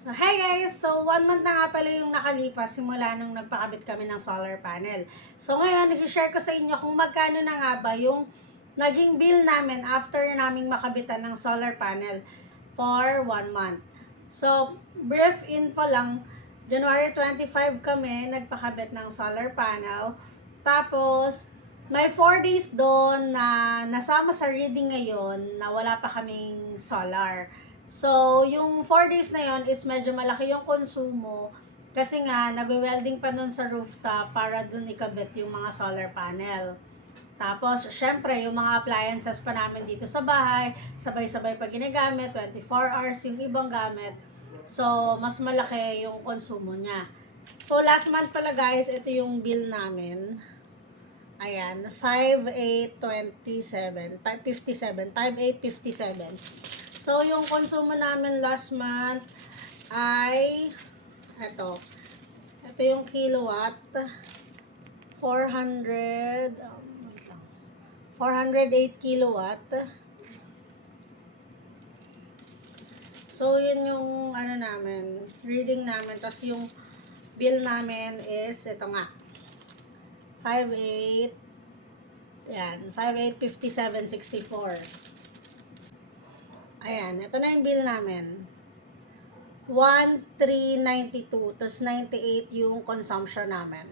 So, hi guys! So, 1 month na nga pala yung nakalipas simula nung nagpakabit kami ng solar panel. So, ngayon, isi-share ko sa inyo kung magkano na nga ba yung naging bill namin after naming makabitan ng solar panel for 1 month. So, brief info lang, January 25 kami nagpakabit ng solar panel. Tapos, may 4 days doon na nasama sa reading ngayon na wala pa kaming solar. So, yung 4 days na yon is medyo malaki yung konsumo kasi nga nagwe-welding pa nun sa rooftop para dun ikabit yung mga solar panel. Tapos, syempre, yung mga appliances pa namin dito sa bahay, sabay-sabay pa ginagamit, 24 hours yung ibang gamit. So, mas malaki yung konsumo niya. So, last month pala guys, ito yung bill namin. Ayan, 5,827, 5,857. So, yung konsumo namin last month ay, ito yung kilowatt, 408 kilowatt. So, yun yung, namin, reading namin. Tapos, yung bill namin is, ito nga, 5,8, yan, 5,857.64. Ayan, ito na yung bill namin. 1,392, tapos 98 yung consumption namin.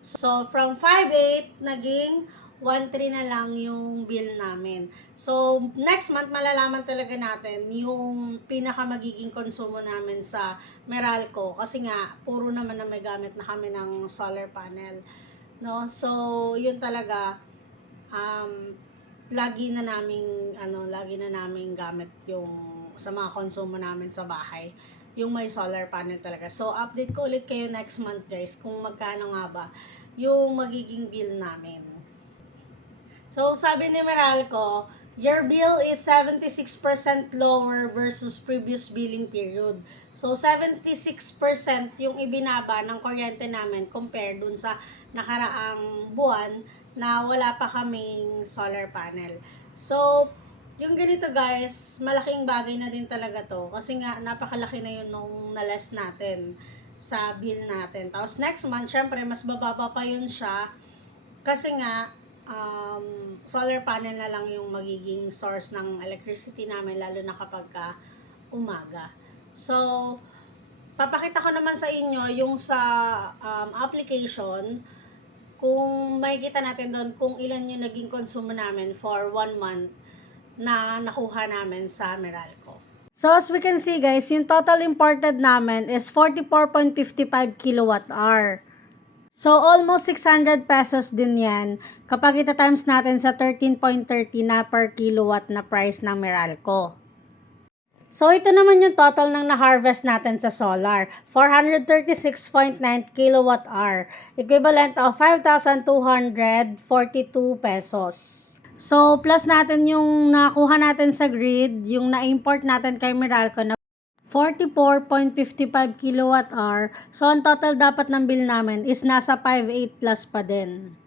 So, from 5,8 naging 1,3 na lang yung bill namin. So, next month malalaman talaga natin yung pinaka magiging konsumo namin sa Meralco. Kasi nga, puro naman na may gamit na kami ng solar panel. No? So, yun talaga, lagi na naming gamit yung sa mga konsumo namin sa bahay, yung may solar panel talaga. So, update ko ulit kayo next month guys kung magkano nga ba yung magiging bill namin. So, sabi ni Meralco, your bill is 76% lower versus previous billing period. So, 76% yung ibinaba ng kuryente namin compare dun sa nakaraang buwan na wala pa kaming solar panel. So, yung ganito guys, malaking bagay na din talaga to. Kasi nga, napakalaki na yun nung na-less natin sa bill natin. Tapos next month, syempre, mas bababa pa yun siya. Kasi nga, solar panel na lang yung magiging source ng electricity namin, lalo na kapag umaga. So, papakita ko naman sa inyo yung sa application, kung makikita natin doon kung ilan yung naging konsumo namin for 1 month na nakuha namin sa Meralco. So, as we can see guys, yung total imported namin is 44.55 kilowatt hour. So, almost 600 pesos din yan kapag ita times natin sa 13.30 na per kilowatt na price ng Meralco. So, ito naman yung total ng na-harvest natin sa solar. 436.9 kilowatt hour. Equivalent of 5,242 pesos. So, plus natin yung nakuha natin sa grid, yung na-import natin kay Meralco na 44.55 kilowatt hour. So, ang total dapat ng bill namin is nasa 5,800 plus pa din.